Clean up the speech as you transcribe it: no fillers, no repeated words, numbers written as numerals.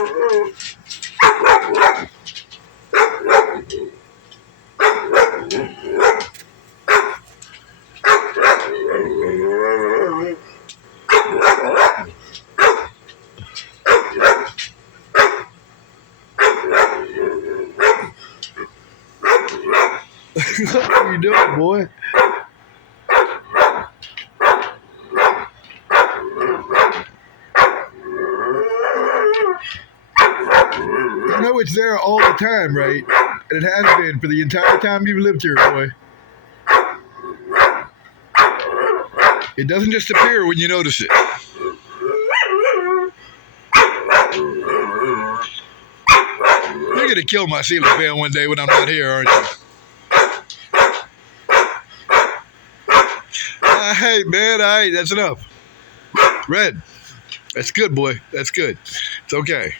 What are you doing, boy? You know it's there all the time, right? And it has been for the entire time you've lived here, boy. It doesn't just appear when you notice it. You're gonna kill my ceiling fan one day when I'm not here, aren't you? Hey, man, all right, that's enough. Red, that's good, boy. That's good. It's okay.